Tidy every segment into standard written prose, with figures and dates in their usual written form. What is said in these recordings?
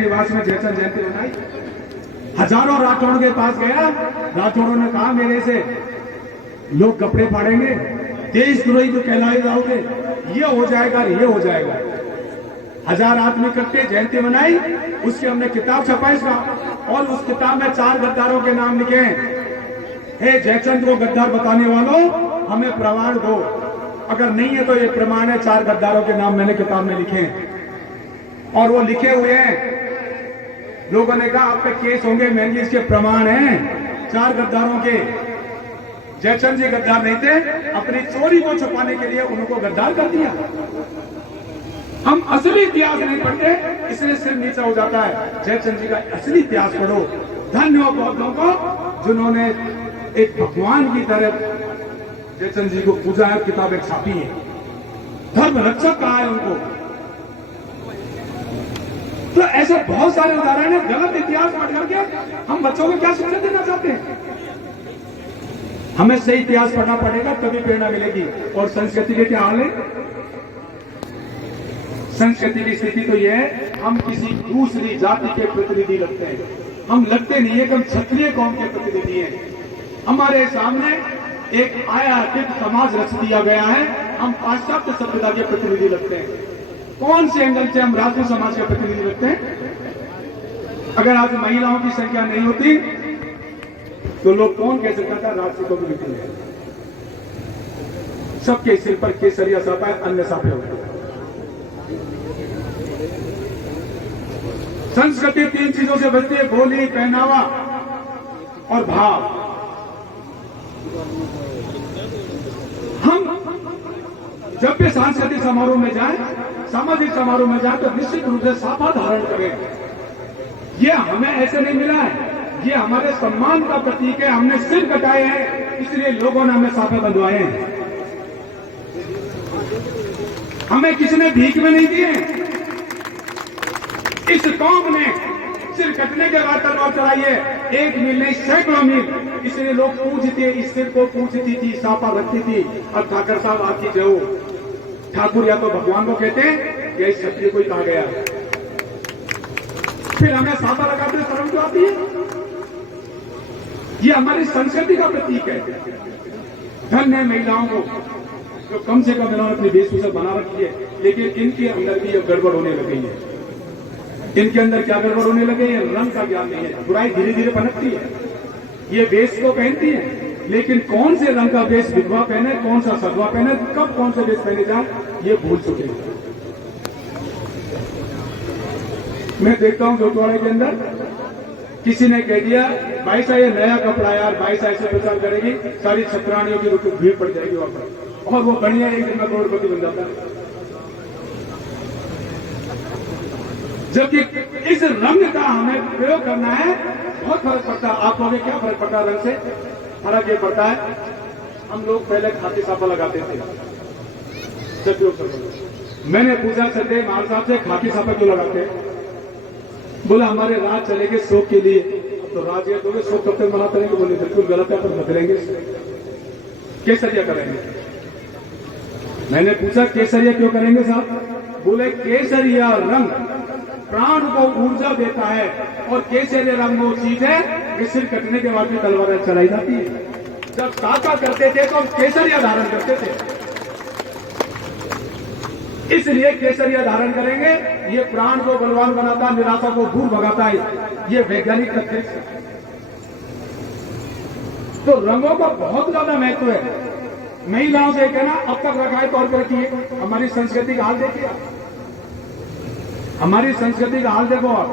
निवास में जयचंद जयंती मनाई। हजारों राठौड़ के पास गया, राठौड़ों ने कहा मेरे से लोग कपड़े फाड़ेंगे, देशद्रोही को कहलाए जाओगे, ये हो जाएगा, ये हो जाएगा। 1000 आदमी इकट्ठे जयंती मनाई, उसकी हमने किताब छपाई और उस किताब में 4 गद्दारों के नाम लिखे हैं। हे जयचंद को गद्दार बताने वालों, हमें प्रमाण दो। अगर नहीं है तो ये प्रमाण है, 4 गद्दारों के नाम मैंने किताब में लिखे हैं और वो लिखे हुए हैं। लोगों ने कहा आप पे केस होंगे, महंगी इसके प्रमाण हैं 4 गद्दारों के। जयचंद जी गद्दार नहीं थे, अपनी चोरी को छुपाने के लिए उनको गद्दार कर दिया। हम असली इतिहास नहीं पढ़ते, इसलिए सिर नीचा हो जाता है। जयचंद जी का असली इतिहास पढ़ो। धन्य हो बौद्धों को जिन्होंने एक भगवान की तरह जयचंद जी को पूजा है, किताबें छापी है, धर्म रक्षक कहा है उनको। तो ऐसे बहुत सारे उदाहरण है। गलत इतिहास पढ़ करके हम बच्चों को क्या शिक्षा देना चाहते हैं? हमें सही इतिहास पढ़ना पड़ेगा, तभी प्रेरणा मिलेगी। और संस्कृति के क्या हाल है? संस्कृति की स्थिति तो यह है, हम किसी दूसरी जाति के प्रतिनिधि लगते हैं। हम लगते नहीं है कि हम क्षत्रिय कौम के प्रतिनिधि हैं। हमारे सामने एक आयातित समाज रच दिया गया है, हम पाश्चात्य सभ्यता के प्रतिनिधि लगते हैं। कौन से एंगल से हम राष्ट्रीय समाज के प्रतिनिधि लगते हैं? अगर आज महिलाओं की संख्या नहीं होती तो लोग कौन कह सकता था राष्ट्रीय कम्युनिटी है? सबके सिर पर केसरिया साफा है, अन्य साफे होते हैं। संस्कृति 3 चीजों से बनती है, बोली, पहनावा और भाव। हम जब भी सांस्कृतिक समारोह में जाएं, सामाजिक समारोह में जाएं, तो निश्चित रूप से साफा धारण करें। ये हमें ऐसे नहीं मिला है, ये हमारे सम्मान का प्रतीक है। हमने सिर कटाए हैं, इसलिए लोगों ने हमें साफे बंधवाए हैं। हमें किसी ने भीख में नहीं दिए। इस कौम ने सिर कटने के बाद तलवार चलाई है, 1 मील नहीं, सैकड़ों मील। इसलिए लोग पूजते, इस सिर को पूजती थी, साफा रखती थी। और ठाकर साहब आपकी जय हो। ठाकुर या तो भगवान को कहते हैं या इस क्षत्रिय को ही कहा गया। फिर हमें साफा लगाते शर्म तो आती है। ये हमारी संस्कृति का प्रतीक है। धन्य है महिलाओं को जो कम से कम इन्होंने अपनी वेशभूषा बना रखी है, लेकिन इनके अंदर भी अब गड़बड़ होने लग गई है। इनके अंदर क्या गड़बड़ होने लगे? रंग का ज्ञान नहीं है। बुराई धीरे धीरे पनपती है। ये वेश को पहनती है, लेकिन कौन से रंग का वेश विधवा पहने, कौन सा सधवा पहने, कब कौन से वेश पहने जाए, ये भूल चुके हैं। मैं देखता हूं जोटवाड़े के अंदर किसी ने कह दिया भाई साहब ये नया कपड़ा यार, भाई साहब ऐसे प्रचार करेगी, सारी छत्राणियों की रुक भीड़ पड़ जाएगी वहां पर, और वो बढ़िया एक दिन में करोड़पति बन जाता है। जबकि इस रंग का हमें प्रयोग करना है, बहुत फर्क पड़ता है। आप लोगों में क्या फर्क पड़ता है रंग से? फर्क ये पड़ता है, हम लोग पहले खाकी साफा लगाते थे। मैंने पूछा सत्य महाराज साहब से, खाकी साफा क्यों लगाते हैं? बोला हमारे राज चलेंगे शोक के लिए। तो राज ये बोले शोक कब तक मना करेंगे? बोले बिल्कुल गलत है, पर बदलेंगे, केसरिया करेंगे। मैंने पूछा केसरिया क्यों करेंगे साहब? बोले केसरिया रंग प्राण को ऊर्जा देता है, और केसरिया रंग वो चीज है कि सिर कटने के बाद भी तलवारें चलाई जाती है। जब साका करते थे तो हम केसरिया धारण करते थे, इसलिए केसरिया धारण करेंगे। ये प्राण को बलवान बनाता है, निराशा को दूर भगाता है, ये वैज्ञानिक तथ्य है। तो रंगों का बहुत ज्यादा महत्व है। महिलाओं से कहना अब तक रखाए तौर पर किए। हमारी संस्कृति का हाल देखिए, हमारी संस्कृति का हाल देखो आप।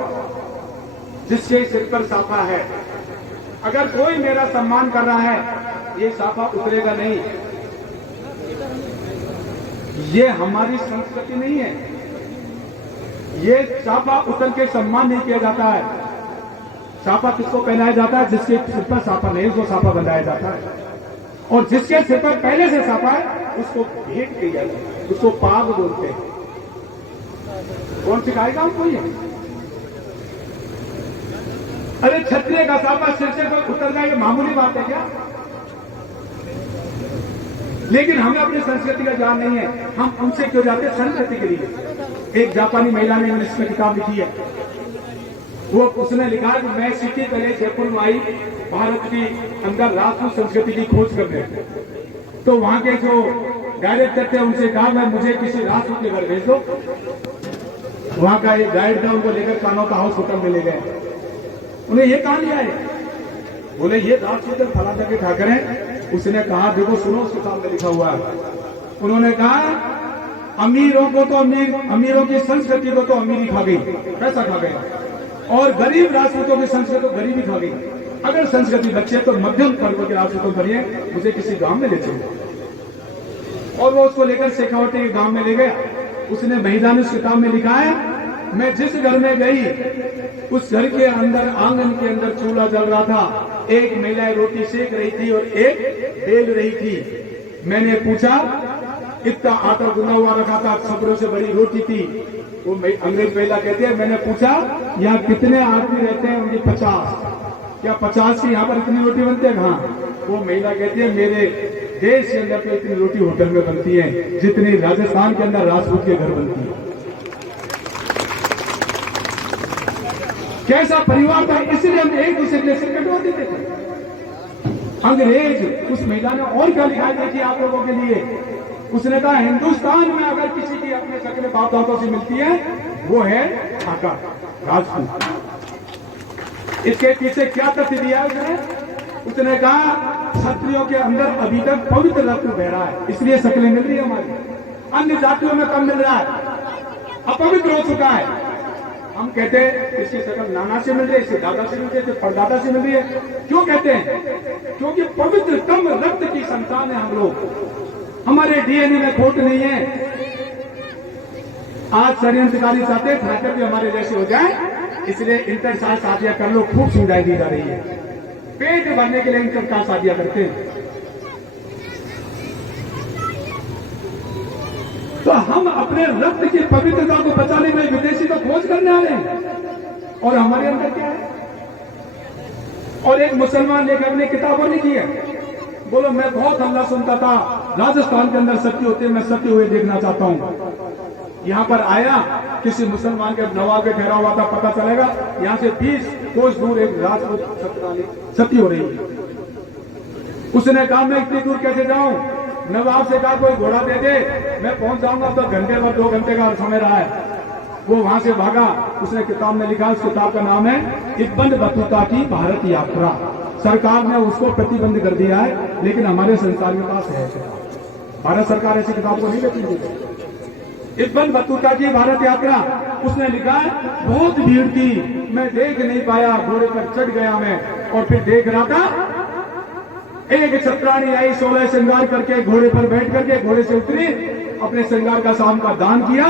जिसके सिर पर साफा है, अगर कोई मेरा सम्मान कर रहा है, ये साफा उतरेगा नहीं। ये हमारी संस्कृति नहीं है। ये साफा उतर के सम्मान नहीं किया जाता है। साफा किसको पहनाया जाता है? जिसके सिर पर साफा नहीं, उसको साफा बनाया जाता है। और जिसके सिर पर पहले से साफा है, उसको भेंट की जाती है, उसको पाग बोलते हैं। कौन सिखाएगा हमको ये? अरे क्षत्रिय का साफा सिर से उतर जाए, मामूली बात है क्या? लेकिन हमें अपनी संस्कृति का ज्ञान नहीं है। हम उनसे क्यों जाते? संस्कृति के लिए। एक जापानी महिला ने इंग्लिश में किताब लिखी है, वो उसने लिखा कि मैं सिटी पहले जयपुर में आई भारत की अंदर राजपूत संस्कृति की खोज करने। तो वहां के जो डायरेक्टर थे उनसे कहा मैं मुझे किसी राजपूत के घर भेज दो। वहां का एक गाइड था, उनको लेकर कानोता हाउस होटल में ले गए। उन्हें ये कहा लिया है, बोले ये राजपूत फला जगह ठाकर है। उसने कहा देखो सुनो, उसके सामने लिखा हुआ है। उन्होंने कहा अमीरों को तो अमीरों की संस्कृति को तो अमीरी खा गई, पैसा खा गया, और गरीब राजपूतों की संस्कृति को गरीबी खा गई। अगर संस्कृति बचे तो मध्यम वर्ग के राजपूतों करिए, मुझे किसी गांव में ले चलो। और वो उसको लेकर शेखावटी के गांव में ले गया। उसने महिला ने उस किताब में लिखा है, मैं जिस घर में गई उस घर के अंदर आंगन के अंदर चूल्हा जल रहा था, एक महिला रोटी सेक रही थी और एक बेल रही थी। मैंने पूछा, इतना आटा गुना हुआ रखा था, खबरों से बड़ी रोटी थी। वो अंग्रेज महिला कहती है, मैंने पूछा यहाँ कितने आदमी रहते हैं? उनकी 50। क्या 50 की यहाँ पर इतनी रोटी बनती है? कहाँ? वो महिला कहती है मेरे देश के अंदर तो इतनी रोटी होटल में बनती है जितनी राजस्थान के अंदर राजपूत के घर बनती है। कैसा परिवार था, इसलिए हम एक दूसरे के सिर कटवा देते थे। अंग्रेज उस महिला ने और क्या लिखा देखिए आप लोगों के लिए। उसने कहा हिंदुस्तान में अगर किसी की अपने शक्ल बाप दादों से मिलती है वो है ढाका राजपूत। इसके पीछे क्या तथ्य दिया उसने कहा क्षत्रियों के अंदर अभी तक पवित्र रत्न बह रहा है, इसलिए शक्लें मिल रही है हमारी। अन्य जातियों में कम मिल रहा है, अपवित्र हो चुका है। हम कहते हैं इसकी शक्ल नाना से मिल रही है, इसके दादा से मिल रही है, परदादा से मिल रही है। क्यों कहते हैं? क्योंकि पवित्रतम रक्त की संतान है हम लोग, हमारे डीएनए में खोट नहीं है। आज षड्यंत्रकारी चाहते हैं ठाकर भी हमारे जैसे हो जाए, इसलिए इंटर कास्ट शादियां कर लो, खूब सुविधाएं दी जा रही है। पेट भरने के लिए इंटर कास्ट शादियां करते हैं। तो हम अपने रक्त की पवित्रता को बचाने में विदेशी को खोज करने आ रहे हैं, और हमारे अंदर क्या है? और एक मुसलमान लेकर अपनी किताबों लिखी है, बोलो मैं बहुत हमला सुनता था, राजस्थान के अंदर सत्य होते, मैं सत्य हुए देखना चाहता हूं। यहां पर आया, किसी मुसलमान के नवाब के ठहरा हुआ था, पता चलेगा यहां से 20 कोस दूर एक राजपूत सत्य हो रही है। उसने कहा मैं इतनी दूर कैसे जाऊं? नवाब से कहा कोई घोड़ा दे दे, मैं पहुंच जाऊंगा। तो घंटे पर 2 घंटे का समय रहा है, वो वहां से भागा। उसने किताब में लिखा, उस किताब का नाम है इब्न बतूता की भारत यात्रा। सरकार ने उसको प्रतिबंध कर दिया है, लेकिन हमारे संस्थान के पास है। भारत सरकार ऐसी किताब को नहीं लेती थी। इब्न बतूता की भारत यात्रा, उसने लिखा बहुत भीड़ थी, मैं देख नहीं पाया, घोड़े पर चढ़ गया मैं, और फिर देख रहा था एक छत्राणी आई 16 श्रृंगार करके घोड़े पर बैठ करके घोड़े से उतरी, अपने श्रृंगार का शाम का दान किया,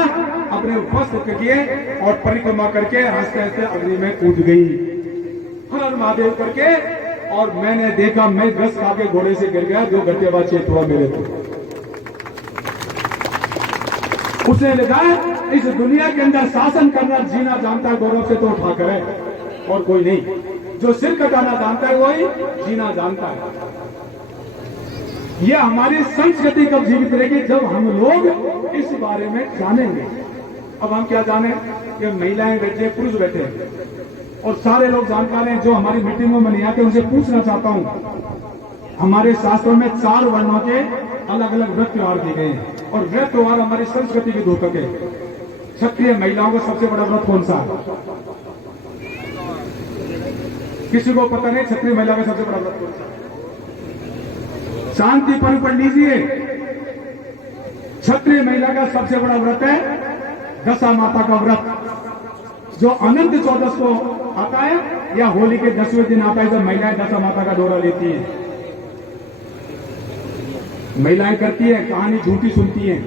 अपने वस्त्र किए और परिक्रमा करके हंसते हंसते अग्नि में कूद गई, हर हर महादेव करके। और मैंने देखा मैं घस खा के घोड़े से गिर गया, 2 घंटे बाद चेत हुआ मेरे को। उसने लिखा इस दुनिया के अंदर शासन करना जीना जानता है गौरव से तो उठा करे, और कोई नहीं। जो सिर कटाना जानता है वही जीना जानता है। यह हमारी संस्कृति कब जीवित रहेगी? जब हम लोग इस बारे में जानेंगे। अब हम क्या जाने? कि महिलाएं बैठे, पुरुष बैठे, और सारे लोग जानकार हैं। जो हमारी मीटिंगों में नहीं आते उनसे पूछना चाहता हूं, हमारे शास्त्रों में 4 वर्णों के अलग अलग व्रत त्योहार दिए गए हैं, और व्रत त्योहार हमारी संस्कृति के द्योतक है। क्षत्रिय महिलाओं का सबसे बड़ा व्रत कौन सा है? किसी को पता नहीं क्षत्रिय महिला का सबसे बड़ा व्रत कौन सा? शांति पर्व पढ़ लीजिए। क्षत्रिय महिला का सबसे बड़ा व्रत है दशा माता का व्रत, जो अनंत चौदस को आता है, या होली के 10वें दिन आता है, जब महिलाएं दशा माता का डोरा लेती हैं। महिलाएं करती है, कहानी झूठी सुनती हैं।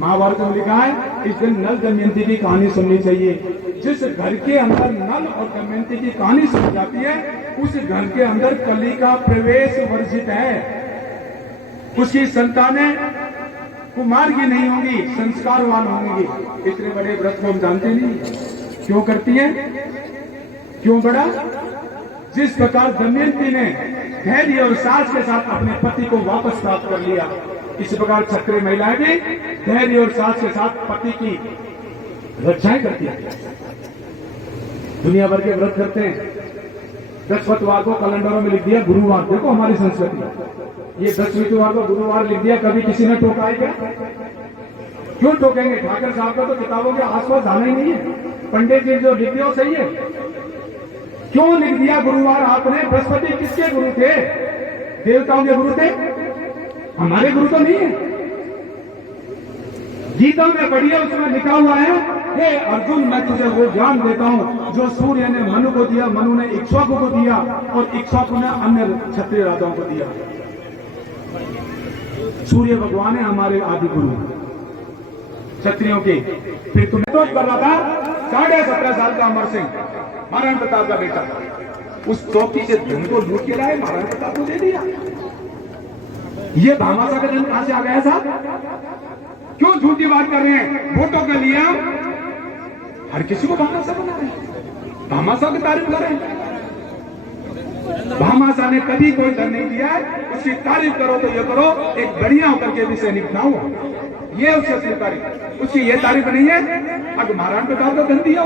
महाभारत में लिखा है इस दिन नल दमयंती की कहानी सुननी चाहिए। जिस घर के अंदर नल और दमयंती की कहानी सुनी जाती है, उस घर के अंदर कली का प्रवेश वर्जित है। उसकी संतानें कुमार की नहीं होंगी, संस्कारवान होंगी। इतने बड़े व्रत को हम जानते नहीं, क्यों करती है? क्यों बड़ा? जिस प्रकार दमयंती ने धैर्य और साहस के साथ अपने पति को वापस प्राप्त कर लिया, इसी प्रकार क्षत्रिय महिलाएं भी धैर्य और साहस के साथ पति की रक्षाएं करती है। दुनिया भर के व्रत करते हैं। बृहस्पतिवार को कैलेंडरों में लिख दिया गुरुवार। देखो हमारी संस्कृति, ये बृहस्पतिवार को गुरुवार लिख दिया। कभी किसी ने टोका है क्या? क्यों टोकेंगे? ठाकर साहब का तो किताबों के आसपास जाना ही नहीं है। पंडित जी जो लिख दिया वो सही है। क्यों लिख दिया गुरुवार आपने? बृहस्पति किसके गुरु थे? देवताओं के गुरु थे, हमारे गुरु तो नहीं है। गीता में पढ़िए, उसमें लिखा हुआ है, हे अर्जुन मैं तुझे वो ज्ञान देता हूं जो सूर्य ने मनु को दिया, मनु ने इक्ष्वाकु को दिया और इक्ष्वाकु ने अन्य क्षत्रिय राजाओं को दिया। सूर्य भगवान है हमारे आदि गुरु क्षत्रियों के। फिर तुम्हें तो कर रहा था 17.5 साल का अमर सिंह, महाराणा प्रताप का बेटा, उस चौकी से धन को लूट के लाए, महाराणा प्रताप को दे दिया। ये भामाशाह का जन्म कहां से आ गया साहब? क्यों झूठी बात कर रहे हैं? वोटों के लिए हर किसी को भामाशाह बना रहे हैं, भामाशाह की तारीफ कर रहे हैं। भामाशाह ने कभी कोई धन नहीं दिया है, उसकी तारीफ करो तो ये करो एक बढ़िया होकर के भी सैनिक ना हो, ये उसकी असली तारीफ। उसकी ये तारीफ नहीं है अब महाराणा प्रताप का धन दिया।